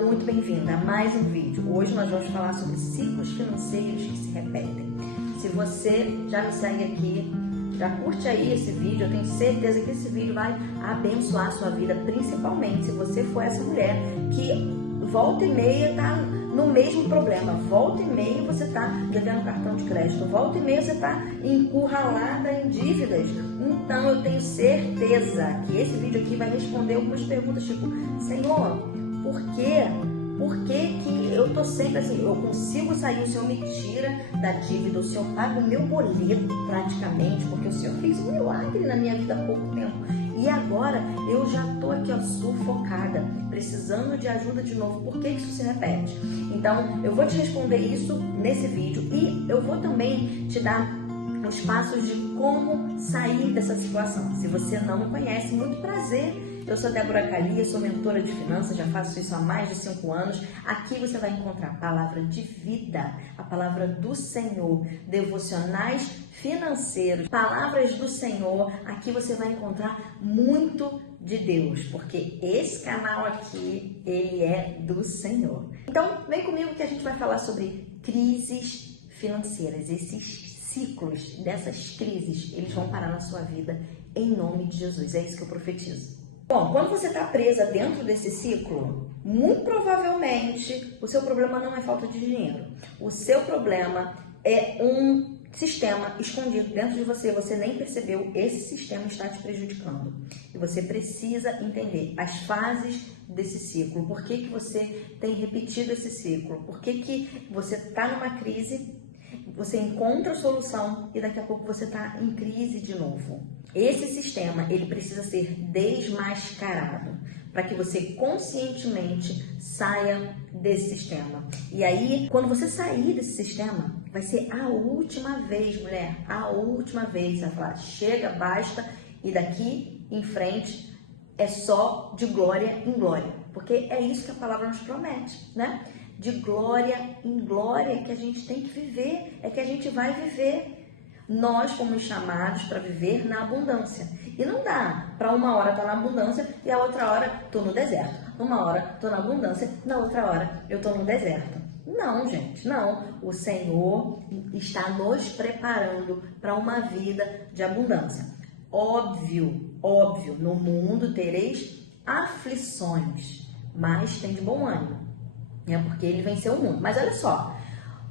muito bem-vinda a mais um vídeo. Hoje nós vamos falar sobre ciclos financeiros que se repetem. Se você já me segue aqui, já curte aí esse vídeo, eu tenho certeza que esse vídeo vai abençoar a sua vida, principalmente se você for essa mulher que volta e meia tá no mesmo problema, volta e meia você tá devendo cartão de crédito, volta e meia você tá encurralada em dívidas. Então eu tenho certeza que esse vídeo aqui vai responder algumas perguntas tipo: Senhor, por quê? Por que eu tô sempre assim, eu consigo sair, o Senhor me tira da dívida, o Senhor paga o meu boleto praticamente, porque o Senhor fez um milagre na minha vida há pouco tempo. E agora eu já tô aqui, ó, sufocada, precisando de ajuda de novo. Por que isso se repete? Então, eu vou te responder isso nesse vídeo e eu vou também te dar os passos de como sair dessa situação. Se você não me conhece, muito prazer. Eu sou Débora Cali, eu sou mentora de finanças, já faço isso há mais de 5 anos. Aqui você vai encontrar a palavra de vida, a palavra do Senhor, devocionais financeiros, palavras do Senhor. Aqui você vai encontrar muito de Deus, porque esse canal aqui, ele é do Senhor. Então, vem comigo que a gente vai falar sobre crises financeiras, esses ciclos dessas crises, eles vão parar na sua vida em nome de Jesus. É isso que eu profetizo. Bom, quando você está presa dentro desse ciclo, muito provavelmente o seu problema não é falta de dinheiro. O seu problema é um sistema escondido dentro de você. Você nem percebeu, esse sistema está te prejudicando. E você precisa entender as fases desse ciclo. Por que você tem repetido esse ciclo? Por que você está numa crise, você encontra a solução e daqui a pouco você está em crise de novo. Esse sistema, ele precisa ser desmascarado para que você conscientemente saia desse sistema. E aí, quando você sair desse sistema, vai ser a última vez, mulher, a última vez. Você vai falar: chega, basta, e daqui em frente é só de glória em glória. Porque é isso que a palavra nos promete, né? De glória em glória que a gente tem que viver, é que a gente vai viver. Nós fomos chamados para viver na abundância. E não dá para uma hora estar na abundância e a outra hora estou no deserto. Uma hora estou na abundância, na outra hora eu estou no deserto. Não, gente, não. O Senhor está nos preparando para uma vida de abundância. Óbvio, óbvio, no mundo tereis aflições, mas tem de bom ânimo. Porque ele venceu o mundo. Mas olha só,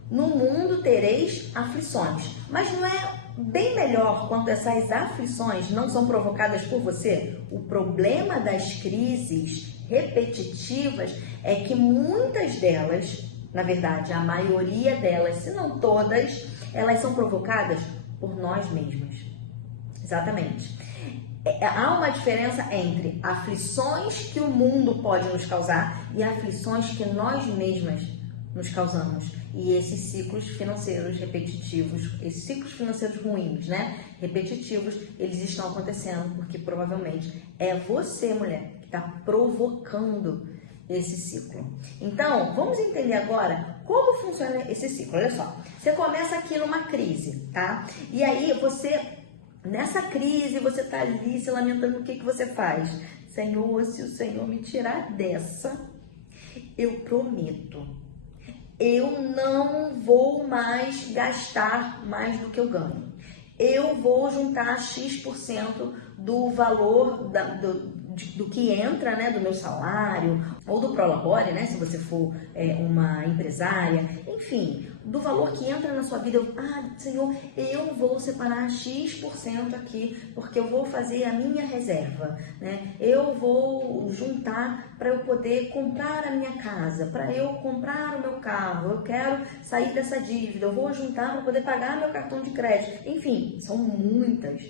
no mundo tereis aflições, mas não é bem melhor quando essas aflições não são provocadas por você? O problema das crises repetitivas é que muitas delas, na verdade, a maioria delas, se não todas, elas são provocadas por nós mesmos. Exatamente. Há uma diferença entre aflições que o mundo pode nos causar e aflições que nós mesmas nos causamos. E esses ciclos financeiros repetitivos, esses ciclos financeiros ruins, né? Repetitivos, eles estão acontecendo porque provavelmente é você, mulher, que está provocando esse ciclo. Então, vamos entender agora como funciona esse ciclo. Olha só, você começa aqui numa crise, tá? E aí nessa crise, você tá ali se lamentando. O que você faz? Senhor, se o Senhor me tirar dessa, eu prometo, eu não vou mais gastar mais do que eu ganho. Eu vou juntar X% do valor do que entra, né, do meu salário, ou do Prolabore, né, se você for uma empresária, enfim, do valor que entra na sua vida. Senhor, eu vou separar X% aqui, porque eu vou fazer a minha reserva, né? Eu vou juntar para eu poder comprar a minha casa, para eu comprar o meu carro, eu quero sair dessa dívida, eu vou juntar para poder pagar meu cartão de crédito. Enfim, são muitas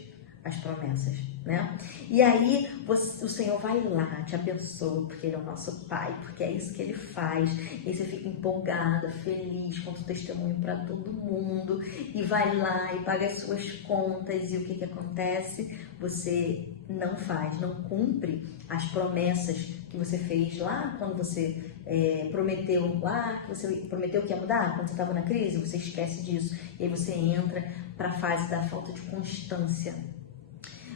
as promessas, né? E aí o Senhor vai lá, te abençoa, porque Ele é o nosso Pai, porque é isso que Ele faz. E você fica empolgada, feliz, conta o testemunho para todo mundo e vai lá e paga as suas contas. E o que acontece? Você não cumpre as promessas que você fez lá quando você prometeu lá, que você prometeu que ia mudar, quando você estava na crise. Você esquece disso e aí você entra para a fase da falta de constância.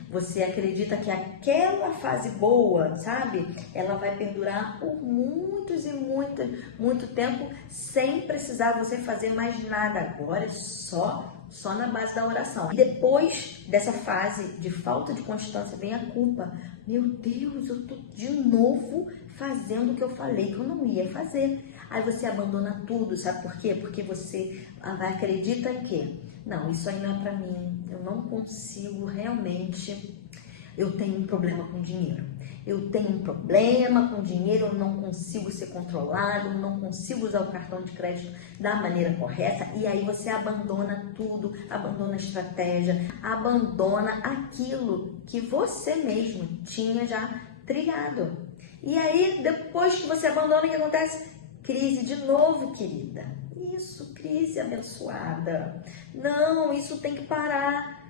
Você acredita que aquela fase boa, sabe, ela vai perdurar por muitos e muitos muito tempo sem precisar você fazer mais nada. Agora é só na base da oração. E depois dessa fase de falta de constância vem a culpa. Meu Deus, eu tô de novo fazendo o que eu falei que eu não ia fazer. Aí você abandona tudo, sabe por quê? Porque você acredita em quê? Não, isso aí não é pra mim, eu não consigo realmente, eu tenho um problema com dinheiro. Eu tenho um problema com dinheiro, eu não consigo ser controlado, não consigo usar o cartão de crédito da maneira correta. E aí você abandona tudo, abandona a estratégia, abandona aquilo que você mesmo tinha já trilhado. E aí, depois que você abandona, o que acontece? Crise de novo, querida. Isso, crise abençoada. Não, isso tem que parar.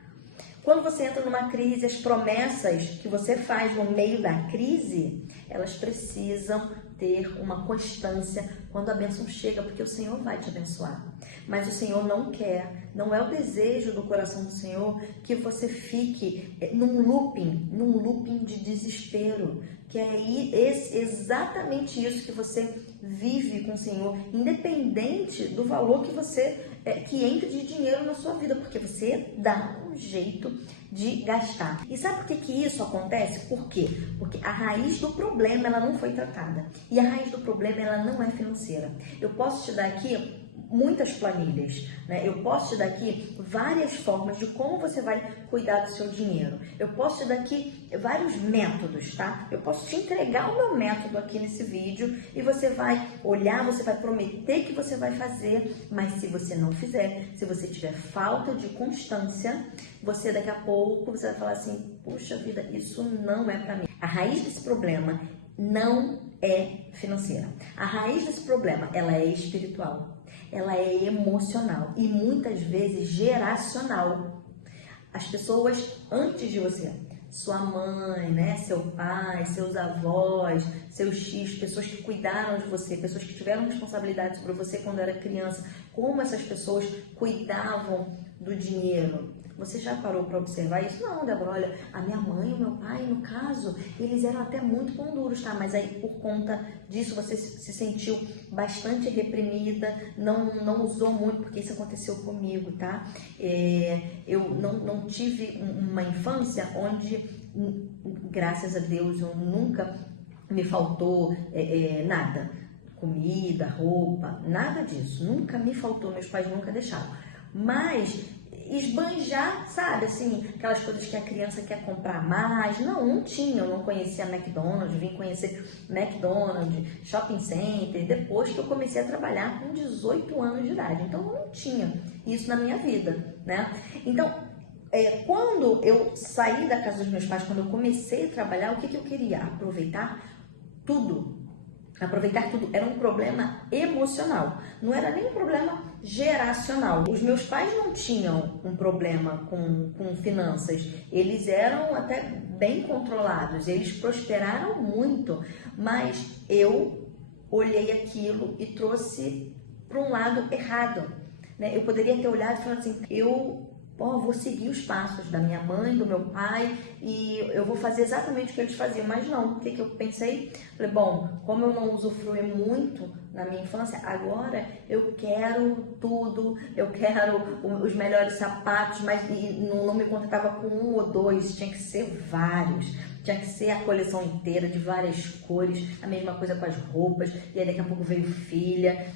Quando você entra numa crise, as promessas que você faz no meio da crise, elas precisam ter uma constância quando a bênção chega, porque o Senhor vai te abençoar. Mas o Senhor não quer, não é o desejo do coração do Senhor que você fique num looping de desespero, que é exatamente isso que você vive com o Senhor, independente do valor que você que entre de dinheiro na sua vida, porque você dá um jeito de gastar. E sabe por que isso acontece? Por quê? Porque a raiz do problema ela não foi tratada. E a raiz do problema ela não é financeira. Eu posso te dar aqui muitas planilhas, né? Eu posso te dar aqui várias formas de como você vai cuidar do seu dinheiro. Eu posso te dar aqui vários métodos, tá? Eu posso te entregar o meu método aqui nesse vídeo e você vai olhar, você vai prometer que você vai fazer, mas se você não fizer, se você tiver falta de constância, você daqui a pouco você vai falar assim, puxa vida, isso não é pra mim. A raiz desse problema não é financeira. A raiz desse problema, ela é espiritual. Ela é emocional e muitas vezes geracional. As pessoas antes de você, sua mãe, né, seu pai, seus avós, seus tios, pessoas que cuidaram de você, pessoas que tiveram responsabilidade sobre você quando era criança, como essas pessoas cuidavam do dinheiro. Você já parou para observar isso? Não, Débora, olha, a minha mãe e o meu pai, no caso, eles eram até muito pão duros, tá? Mas aí, por conta disso, você se sentiu bastante reprimida, não usou muito, porque isso aconteceu comigo, tá? Eu não tive uma infância onde, graças a Deus, eu nunca me faltou nada. Comida, roupa, nada disso. Nunca me faltou, meus pais nunca deixaram. Mas esbanjar, sabe, assim, aquelas coisas que a criança quer comprar mais, não tinha, eu não conhecia McDonald's, vim conhecer McDonald's, shopping center, depois que eu comecei a trabalhar com 18 anos de idade, então eu não tinha isso na minha vida, né, então, quando eu saí da casa dos meus pais, quando eu comecei a trabalhar, o que eu queria? Aproveitar tudo, era um problema emocional, não era nem um problema geracional. Os meus pais não tinham um problema com finanças, eles eram até bem controlados, eles prosperaram muito, mas eu olhei aquilo e trouxe para um lado errado, né? Eu poderia ter olhado e falado assim, vou seguir os passos da minha mãe, do meu pai e eu vou fazer exatamente o que eles faziam, mas não, o que eu pensei? Falei, bom, como eu não usufruí muito na minha infância, agora eu quero tudo, eu quero os melhores sapatos, mas não me contentava com um ou dois, tinha que ser vários. Tinha que ser a coleção inteira, de várias cores, a mesma coisa com as roupas, e aí daqui a pouco veio filha,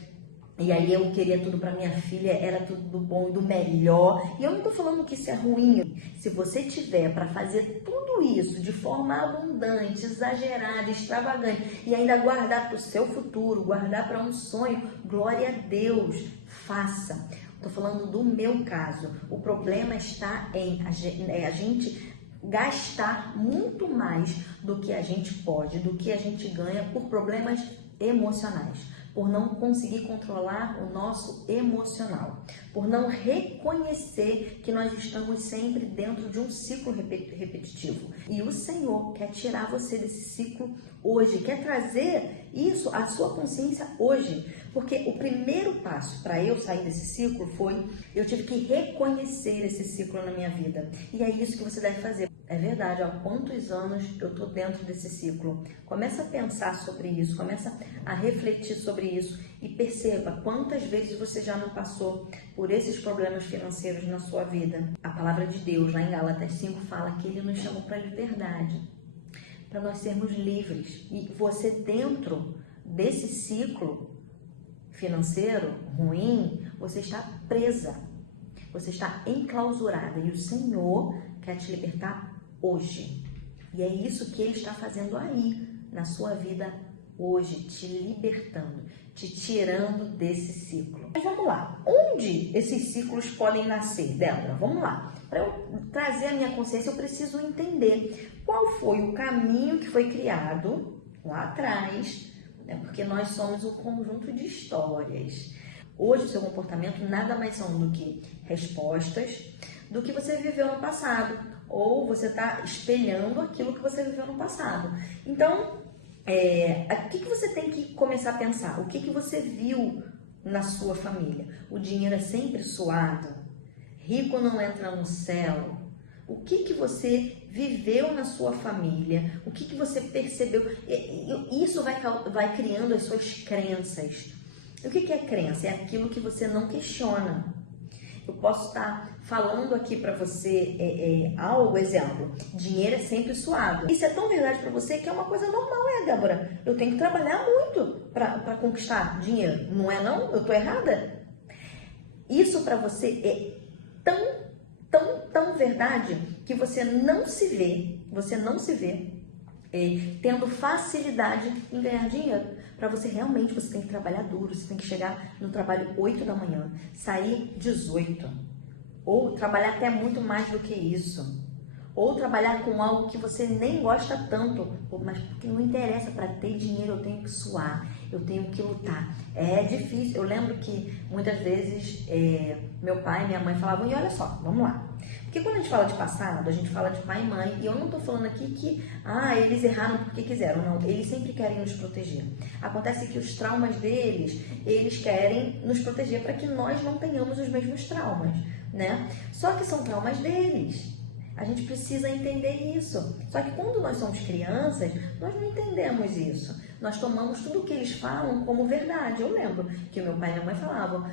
e aí eu queria tudo para minha filha, era tudo do bom e do melhor. E eu não tô falando que isso é ruim. Se você tiver para fazer tudo isso de forma abundante, exagerada, extravagante, e ainda guardar para o seu futuro, guardar para um sonho, glória a Deus, faça. Tô falando do meu caso. O problema está em a gente gastar muito mais do que a gente pode, do que a gente ganha por problemas emocionais, por não conseguir controlar o nosso emocional, por não reconhecer que nós estamos sempre dentro de um ciclo repetitivo. E o Senhor quer tirar você desse ciclo hoje, quer trazer isso à sua consciência hoje. Porque o primeiro passo para eu sair desse ciclo foi, eu tive que reconhecer esse ciclo na minha vida. E é isso que você deve fazer. É verdade, há quantos anos eu estou dentro desse ciclo? Começa a pensar sobre isso, começa a refletir sobre isso e perceba quantas vezes você já não passou por esses problemas financeiros na sua vida. A palavra de Deus, lá em Gálatas 5, fala que Ele nos chamou para a liberdade, para nós sermos livres. E você dentro desse ciclo financeiro ruim, você está presa, você está enclausurada e o Senhor quer te libertar hoje. E é isso que Ele está fazendo aí na sua vida hoje, te libertando, te tirando desse ciclo. Mas vamos lá, onde esses ciclos podem nascer, Débora? Vamos lá. Para eu trazer a minha consciência, eu preciso entender qual foi o caminho que foi criado lá atrás, né? Porque nós somos um conjunto de histórias. Hoje, o seu comportamento nada mais são do que respostas do que você viveu no passado, ou você está espelhando aquilo que você viveu no passado. Então, o que você tem que começar a pensar? O que você viu na sua família? O dinheiro é sempre suado? Rico não entra no céu? O que você viveu na sua família? O que você percebeu? Isso vai criando as suas crenças. O que é crença? É aquilo que você não questiona. Eu posso estar falando aqui para você algo, exemplo, dinheiro é sempre suado. Isso é tão verdade para você que é uma coisa normal, Débora? Eu tenho que trabalhar muito para conquistar dinheiro, não é não? Eu tô errada? Isso para você é tão verdade que você não se vê tendo facilidade em ganhar dinheiro. Para você realmente, você tem que trabalhar duro, você tem que chegar no trabalho 8 da manhã, sair 18, ou trabalhar até muito mais do que isso, ou trabalhar com algo que você nem gosta tanto, mas porque não interessa, para ter dinheiro eu tenho que suar, eu tenho que lutar. É difícil, eu lembro que muitas vezes meu pai e minha mãe falavam, e olha só, vamos lá. Porque quando a gente fala de passado, a gente fala de pai e mãe, e eu não estou falando aqui que eles erraram porque quiseram, não, eles sempre querem nos proteger. Acontece que os traumas deles, eles querem nos proteger para que nós não tenhamos os mesmos traumas, né? Só que são traumas deles. A gente precisa entender isso. Só que quando nós somos crianças, nós não entendemos isso. Nós tomamos tudo o que eles falam como verdade. Eu lembro que meu pai e minha mãe falavam,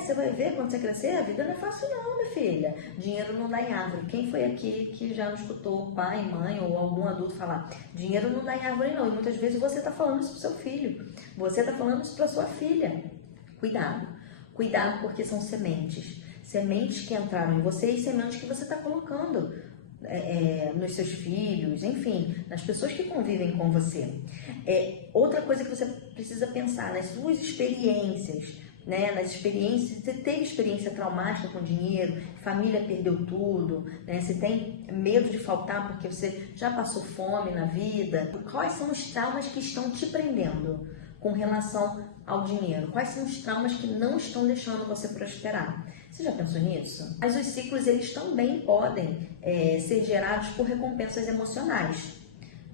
você vai ver quando você crescer, a vida não é fácil não, minha filha. Dinheiro não dá em árvore. Quem foi aqui que já não escutou pai, mãe ou algum adulto falar, dinheiro não dá em árvore não. E muitas vezes você está falando isso para o seu filho. Você está falando isso para sua filha. Cuidado. Cuidado porque são sementes. Sementes que entraram em você e sementes que você está colocando nos seus filhos, enfim, nas pessoas que convivem com você. Outra coisa que você precisa pensar nas suas experiências, né? Nas experiências, você teve experiência traumática com dinheiro, família perdeu tudo, né? Você tem medo de faltar porque você já passou fome na vida. Quais são os traumas que estão te prendendo com relação ao dinheiro? Quais são os traumas que não estão deixando você prosperar? Você já pensou nisso? Mas os ciclos, eles também podem ser gerados por recompensas emocionais.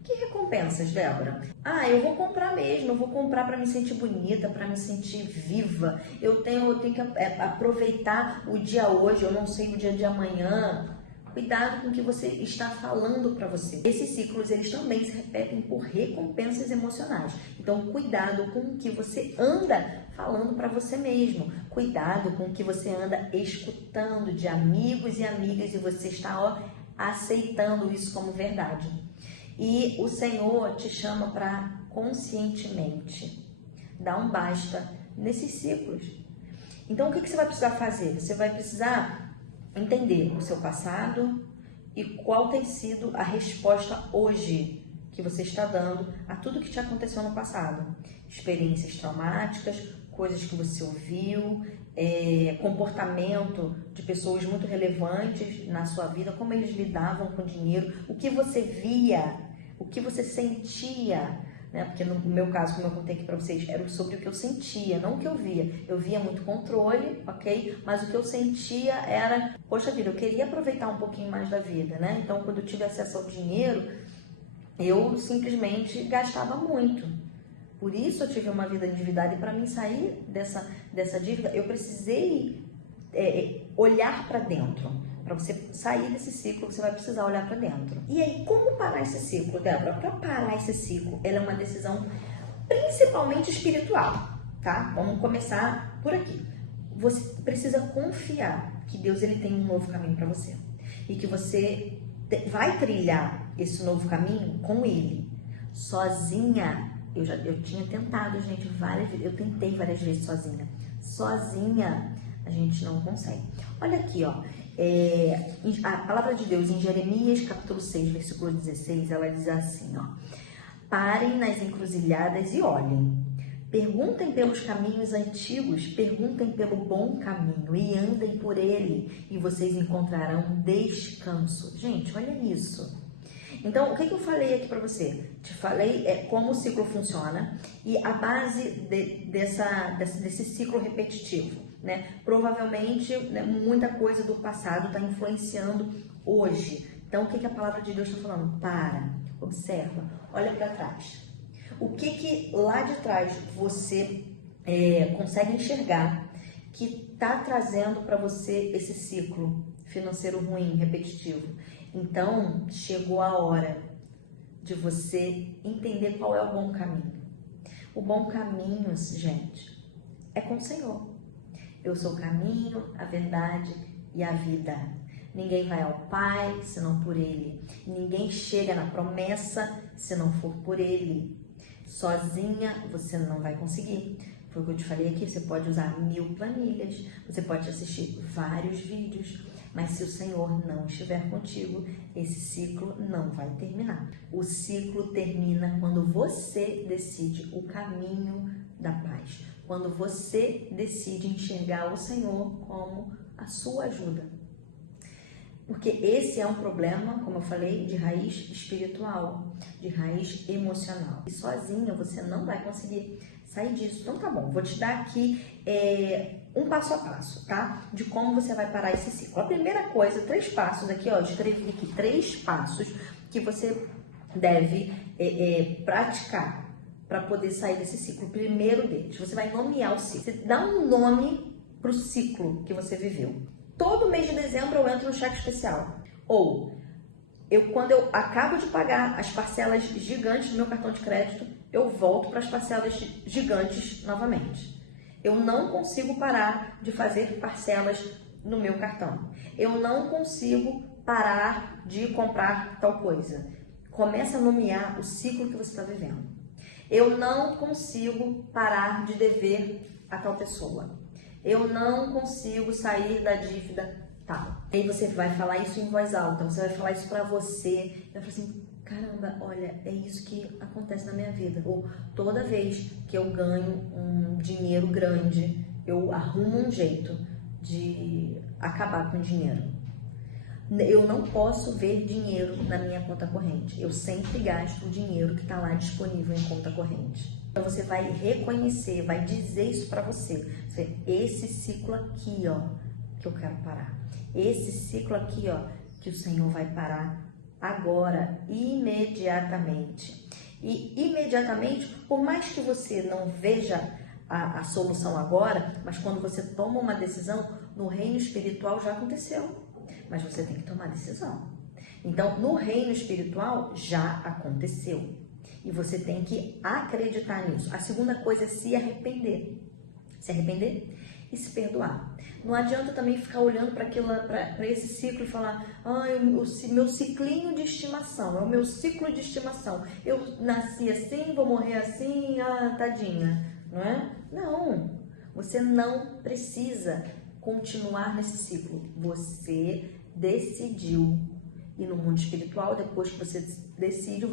Que recompensas, Débora? Eu vou comprar mesmo, eu vou comprar para me sentir bonita, para me sentir viva. Eu tenho que aproveitar o dia hoje, eu não sei o dia de amanhã. Cuidado com o que você está falando para você. Esses ciclos, eles também se repetem por recompensas emocionais. Então, cuidado com o que você anda falando para você mesmo. Cuidado com o que você anda escutando de amigos e amigas e você está aceitando isso como verdade. E o Senhor te chama para conscientemente dar um basta nesses ciclos. Então, o que você vai precisar fazer? Você vai precisar entender o seu passado e qual tem sido a resposta hoje que você está dando a tudo que te aconteceu no passado. Experiências traumáticas, coisas que você ouviu, comportamento de pessoas muito relevantes na sua vida, como eles lidavam com o dinheiro, o que você via, o que você sentia, né? Porque no meu caso, como eu contei aqui para vocês, era sobre o que eu sentia, não o que eu via. Eu via muito controle, ok? Mas o que eu sentia era, poxa vida, eu queria aproveitar um pouquinho mais da vida, né? Então, quando eu tive acesso ao dinheiro, eu simplesmente gastava muito. Por isso eu tive uma vida endividada e para mim sair dessa dívida, eu precisei olhar para dentro. Para você sair desse ciclo, você vai precisar olhar para dentro. E aí, como parar esse ciclo, Débora? Para parar esse ciclo, ela é uma decisão principalmente espiritual, tá? Vamos começar por aqui. Você precisa confiar que Deus ele tem um novo caminho para você e que você vai trilhar esse novo caminho com Ele. Sozinha, eu tinha tentado, gente, eu tentei várias vezes sozinha. Sozinha, a gente não consegue. Olha aqui, ó. A palavra de Deus em Jeremias, capítulo 6, versículo 16, ela diz assim, ó. Parem nas encruzilhadas e olhem. Perguntem pelos caminhos antigos, perguntem pelo bom caminho e andem por ele e vocês encontrarão descanso. Gente, olha isso. Então, o que eu falei aqui para você? Te falei como o ciclo funciona e a base desse ciclo repetitivo, né? Provavelmente, né, muita coisa do passado está influenciando hoje. Então, o que a palavra de Deus está falando? Para, observa, olha para trás. O que lá de trás você consegue enxergar que está trazendo para você esse ciclo financeiro ruim, repetitivo? Então, chegou a hora de você entender qual é o bom caminho. O bom caminho, gente, é com o Senhor. Eu sou o caminho, a verdade e a vida. Ninguém vai ao Pai senão por Ele. Ninguém chega na promessa se não for por Ele. Sozinha você não vai conseguir. Foi o que eu te falei aqui, você pode usar 1000 planilhas, você pode assistir vários vídeos, mas se o Senhor não estiver contigo, esse ciclo não vai terminar. O ciclo termina quando você decide o caminho da paz, quando você decide enxergar o Senhor como a sua ajuda. Porque esse é um problema, como eu falei, de raiz espiritual, de raiz emocional. E sozinha você não vai conseguir sair disso. Então tá bom, vou te dar aqui um passo a passo, tá? De como você vai parar esse ciclo. A primeira coisa, 3 passos aqui, ó, eu escrevi aqui 3 passos que você deve praticar para poder sair desse ciclo. O primeiro deles, você vai nomear o ciclo. Você dá um nome para o ciclo que você viveu. Todo mês de dezembro eu entro no cheque especial. Ou, quando eu acabo de pagar as parcelas gigantes do meu cartão de crédito, eu volto para as parcelas gigantes novamente. Eu não consigo parar de fazer parcelas no meu cartão. Eu não consigo parar de comprar tal coisa. Começa a nomear o ciclo que você está vivendo. Eu não consigo parar de dever a tal pessoa. Eu não consigo sair da dívida tal. Aí você vai falar isso em voz alta, você vai falar isso pra você. Vai falar assim, caramba, olha, é isso que acontece na minha vida. Ou toda vez que eu ganho um dinheiro grande, eu arrumo um jeito de acabar com o dinheiro. Eu não posso ver dinheiro na minha conta corrente. Eu sempre gasto o dinheiro que está lá disponível em conta corrente. Então você vai reconhecer, vai dizer isso para você. Esse ciclo aqui, ó, que eu quero parar. Esse ciclo aqui, ó, que o Senhor vai parar agora, imediatamente. E imediatamente, por mais que você não veja a solução agora, mas quando você toma uma decisão, no reino espiritual já aconteceu. Mas você tem que tomar decisão. Então, no reino espiritual já aconteceu. E você tem que acreditar nisso. A segunda coisa é se arrepender. Se arrepender e se perdoar. Não adianta também ficar olhando para esse ciclo e falar, meu ciclinho de estimação, é o meu ciclo de estimação. Eu nasci assim, vou morrer assim, tadinha. Não é? Não. Você não precisa continuar nesse ciclo. Você decidiu. E no mundo espiritual, depois que você decide,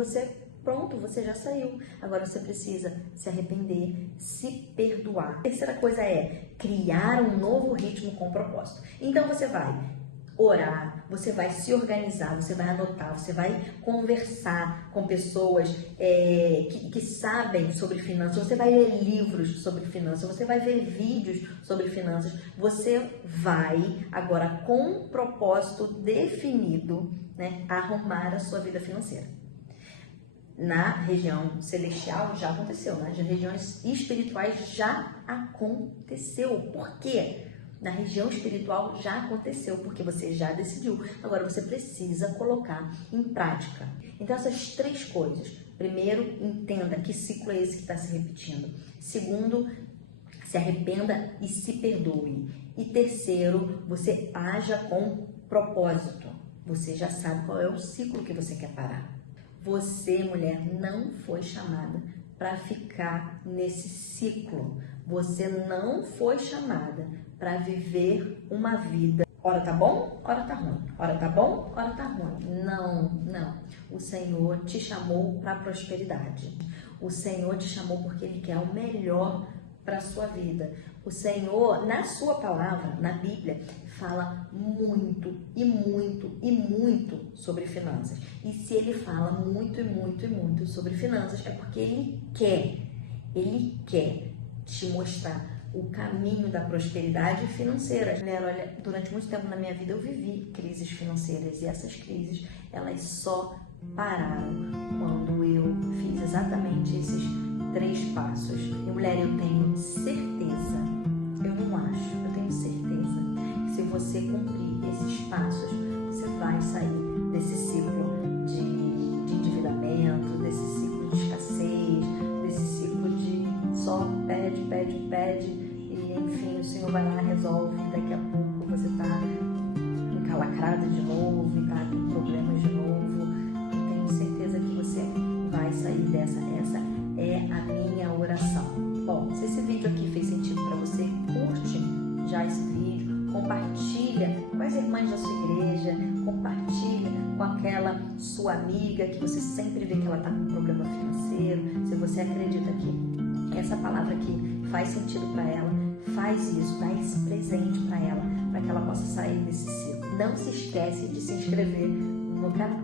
pronto, você já saiu. Agora você precisa se arrepender, se perdoar. A terceira coisa é criar um novo ritmo com propósito. Então você vai orar, você vai se organizar, você vai anotar, você vai conversar com pessoas que sabem sobre finanças, você vai ler livros sobre finanças, você vai ver vídeos sobre finanças, você vai agora com um propósito definido, né, arrumar a sua vida financeira. Na região celestial já aconteceu, nas regiões espirituais já aconteceu. Por quê? na região espiritual já aconteceu, porque você já decidiu. Agora você precisa colocar em prática. Então essas 3 coisas. Primeiro, entenda que ciclo é esse que está se repetindo. Segundo, se arrependa e se perdoe. E terceiro, você haja com propósito. Você já sabe qual é o ciclo que você quer parar. Você, mulher, não foi chamada para ficar nesse ciclo. Você não foi chamada para viver uma vida. Ora tá bom, ora tá ruim. Ora tá bom, ora tá ruim. Não, não. O Senhor te chamou para a prosperidade. O Senhor te chamou porque Ele quer o melhor para a sua vida. O Senhor, na sua palavra, na Bíblia, fala muito e muito e muito sobre finanças. E se Ele fala muito e muito e muito sobre finanças, é porque Ele quer te mostrar o caminho da prosperidade financeira. Mulher, olha, durante muito tempo na minha vida eu vivi crises financeiras e essas crises, elas só pararam quando eu fiz exatamente esses 3 passos. E mulher, eu tenho certeza, eu não acho, eu tenho certeza que se você cumprir esses passos, você vai sair desse ciclo de endividamento, desse ciclo de escassez, desse ciclo de só pede, e enfim, o Senhor vai lá, resolve, e daqui a pouco você tá encalacrada de novo, e tá com problemas de novo. Eu tenho certeza que você vai sair dessa. Essa é a minha oração. Bom, se esse vídeo aqui fez sentido para você, curte já esse vídeo, compartilha com as irmãs da sua igreja, compartilha com aquela sua amiga que você sempre vê que ela tá com problema financeiro. Se você acredita que essa palavra aqui faz sentido para ela, faz isso, dá esse presente para ela, para que ela possa sair desse ciclo. Não se esquece de se inscrever no canal.